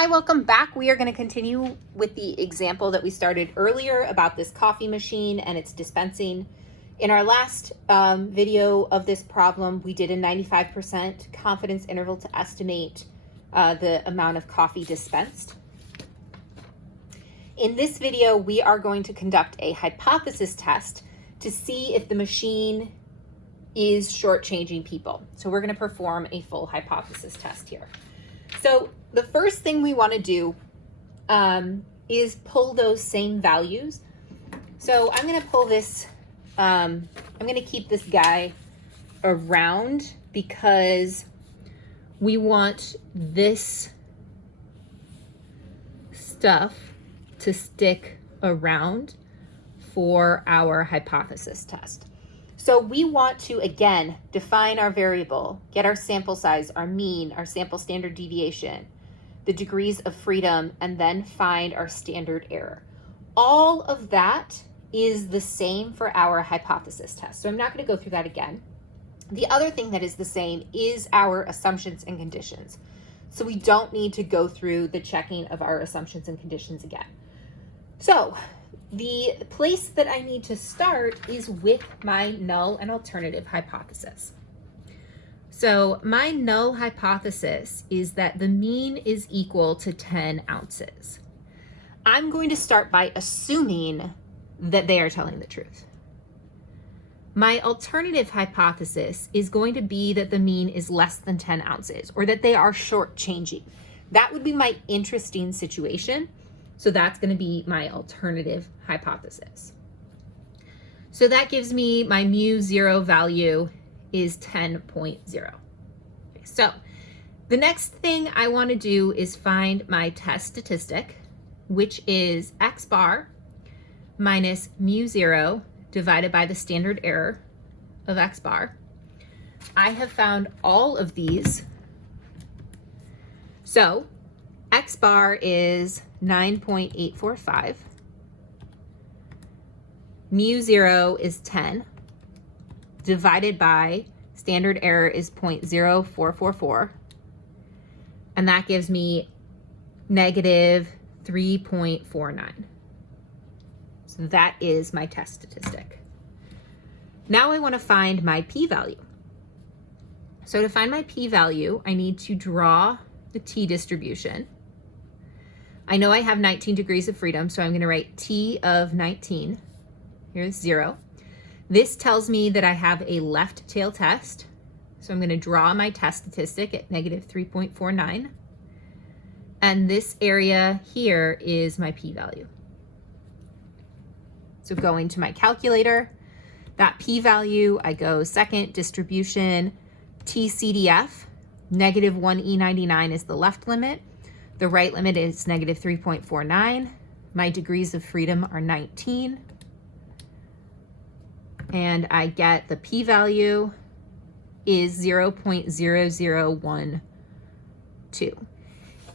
Hi, welcome back. We are going to continue with the example that we started earlier about this coffee machine and its dispensing. In our last video of this problem, we did a 95% confidence interval to estimate the amount of coffee dispensed. In this video, we are going to conduct a hypothesis test to see if the machine is shortchanging people. So we're going to perform a full hypothesis test here. So the first thing we want to do is pull those same values. So I'm going to pull this, I'm going to keep this guy around because we want this stuff to stick around for our hypothesis test. So we want to, again, define our variable, get our sample size, our mean, our sample standard deviation, the degrees of freedom, and then find our standard error. All of that is the same for our hypothesis test. So I'm not going to go through that again. The other thing that is the same is our assumptions and conditions. So we don't need to go through the checking of our assumptions and conditions again. So the place that I need to start is with my null and alternative hypothesis. So my null hypothesis is that the mean is equal to 10 ounces. I'm going to start by assuming that they are telling the truth. My alternative hypothesis is going to be that the mean is less than 10 ounces or that they are shortchanging. That would be my interesting situation. So that's going to be my alternative hypothesis. So that gives me my mu0 value is 10.0. Okay, so the next thing I want to do is find my test statistic, which is x bar minus mu0 divided by the standard error of x bar. I have found all of these. So x bar is 9.845. Mu0 is 10. Divided by standard error is 0.0444. And that gives me negative 3.49. So that is my test statistic. Now I want to find my p-value. So to find my p-value, I need to draw the t distribution. I know I have 19 degrees of freedom, so I'm going to write t of 19. Here's 0. This tells me that I have a left tail test, so I'm going to draw my test statistic at negative 3.49. And this area here is my p-value. So going to my calculator, that p-value, I go second distribution, TCDF, negative 1E99 is the left limit. The right limit is negative 3.49. My degrees of freedom are 19. And I get the p-value is 0.0012.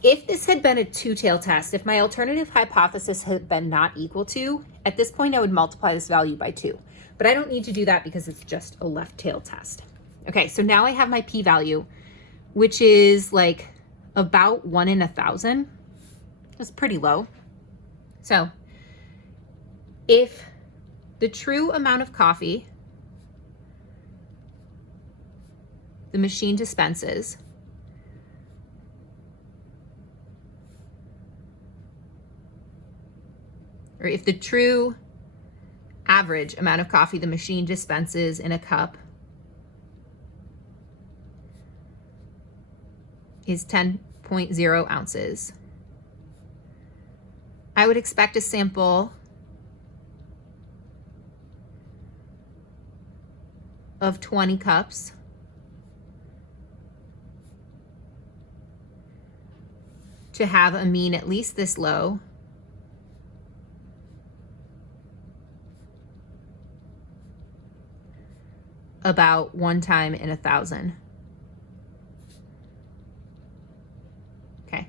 If this had been a two-tailed test, if my alternative hypothesis had been not equal to, at this point I would multiply this value by 2. But I don't need to do that because it's just a left-tailed test. Okay, so now I have my p-value, which is like about 1 in 1,000. That's pretty low. So if the true amount of coffee the machine dispenses or if the true average amount of coffee the machine dispenses in a cup is 10.0 ounces, I would expect a sample of 20 cups to have a mean at least this low, about 1 time in 1,000. Okay,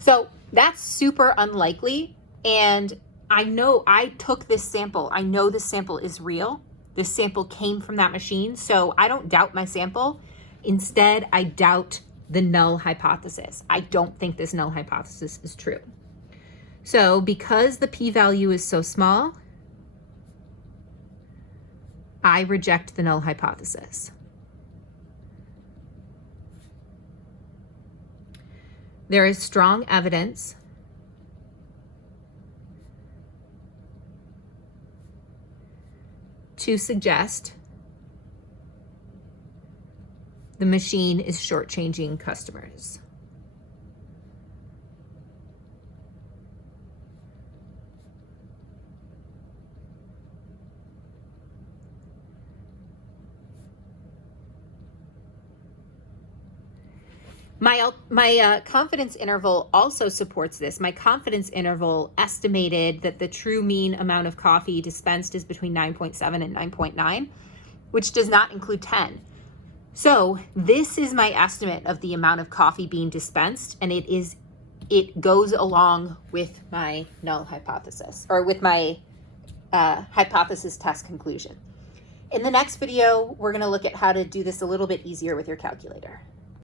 so that's super unlikely, and I know I took this sample. I know this sample is real. This sample came from that machine, so I don't doubt my sample. Instead, I doubt the null hypothesis. I don't think this null hypothesis is true. So because the p-value is so small, I reject the null hypothesis. There is strong evidence to suggest the machine is shortchanging customers. My confidence interval also supports this. My confidence interval estimated that the true mean amount of coffee dispensed is between 9.7 and 9.9, which does not include 10. So this is my estimate of the amount of coffee being dispensed, and it goes along with my null hypothesis, or with my hypothesis test conclusion. In the next video, we're going to look at how to do this a little bit easier with your calculator.